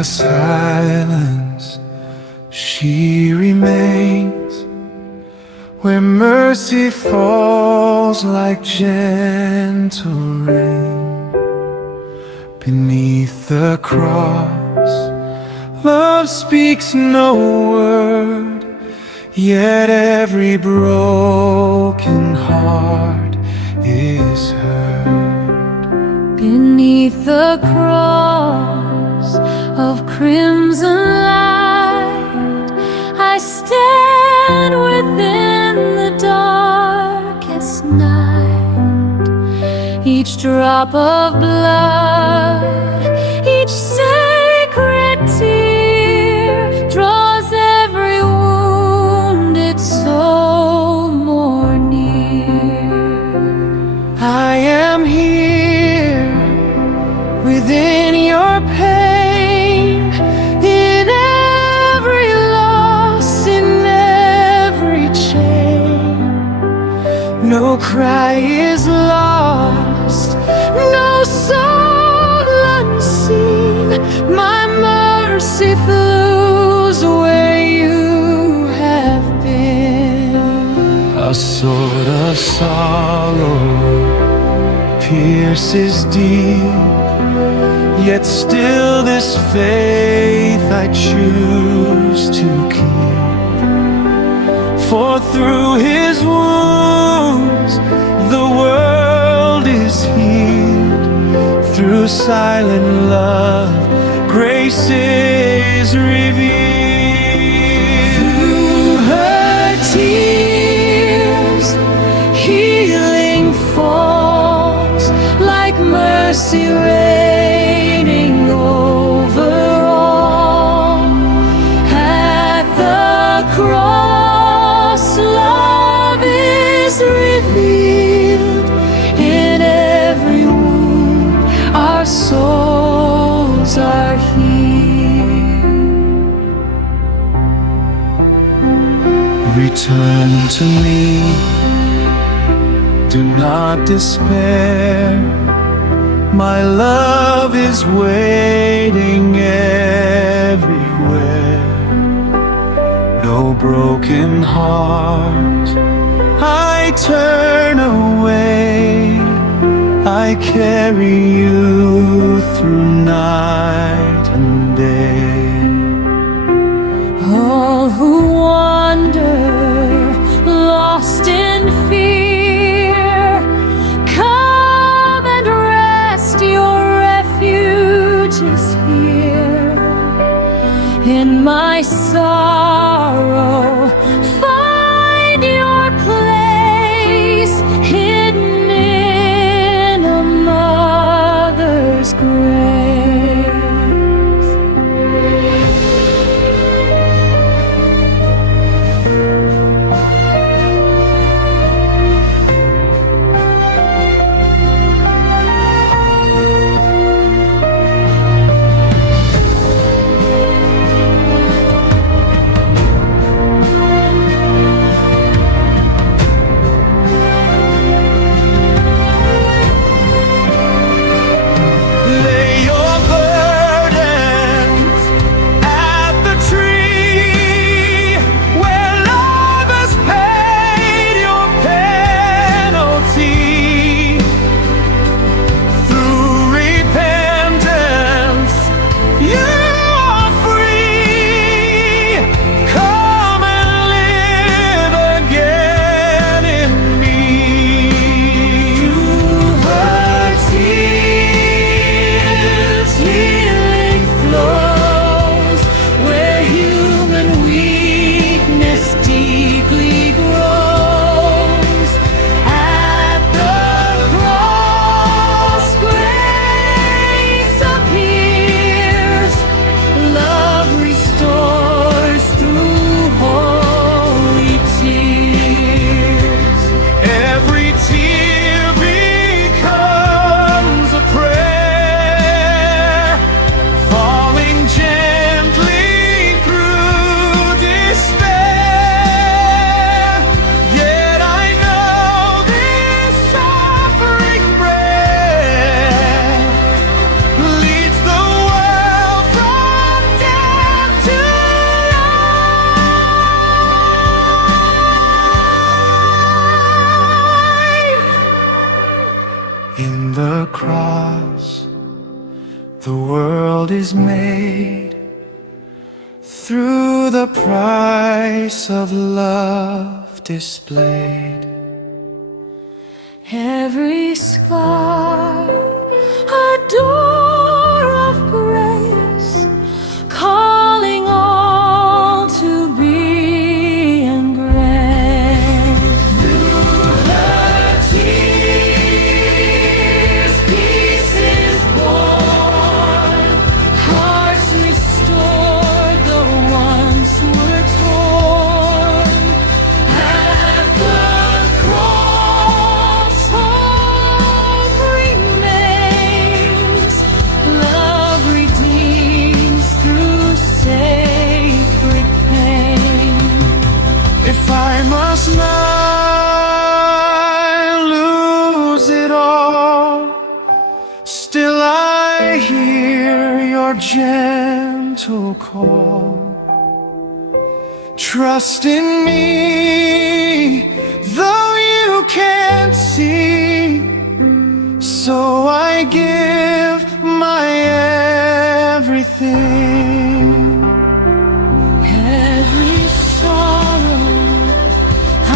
the silence, she remains, where mercy falls like gentle rain. Beneath the cross, love speaks no word, yet every broken heart is heard. Beneath the cross of crimson light, I stand within the darkest night. Each drop of blood, each sacred tear draws every wounded soul more near. I am here within your pain, in every loss, in every chain. No cry is lost, no soul unseen. My mercy flows where you have been. A sword of sorrow pierces deep, yet still this faith I choose to keep. For through his wounds the world is healed. Through silent love, grace is revealed. Through her tears, healing falls like mercy raining over all. At the cross, love is revealed. In every wound, our souls are healed. Return to me, do not despair. My love is waiting everywhere. No broken heart I turn away. I carry you through night and day. All who wander, lost in fear, come and rest, your refuge is here. In my sorrow, find your place, hidden in a mother's grace. through the price of love displayed. Every scar, a door of grace, calling all to be engraved. Through the tears, peace is born. Hearts restored, the ones were torn. At the cross, hope remains. Love redeems through sacred pain. If I must not lose it all, still I hear your gentle call. Trust in me, though you can't see. So I give my everything. Every sorrow I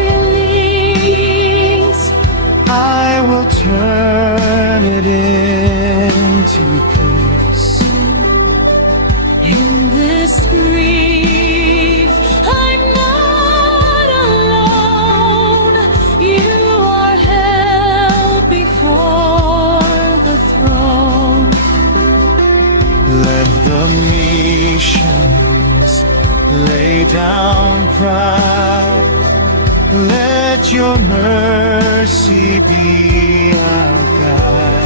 release. I will turn it into peace. In this grief, I'm not alone. You are held before the throne. Let the nations lay down pride. Let your mercy be our guide.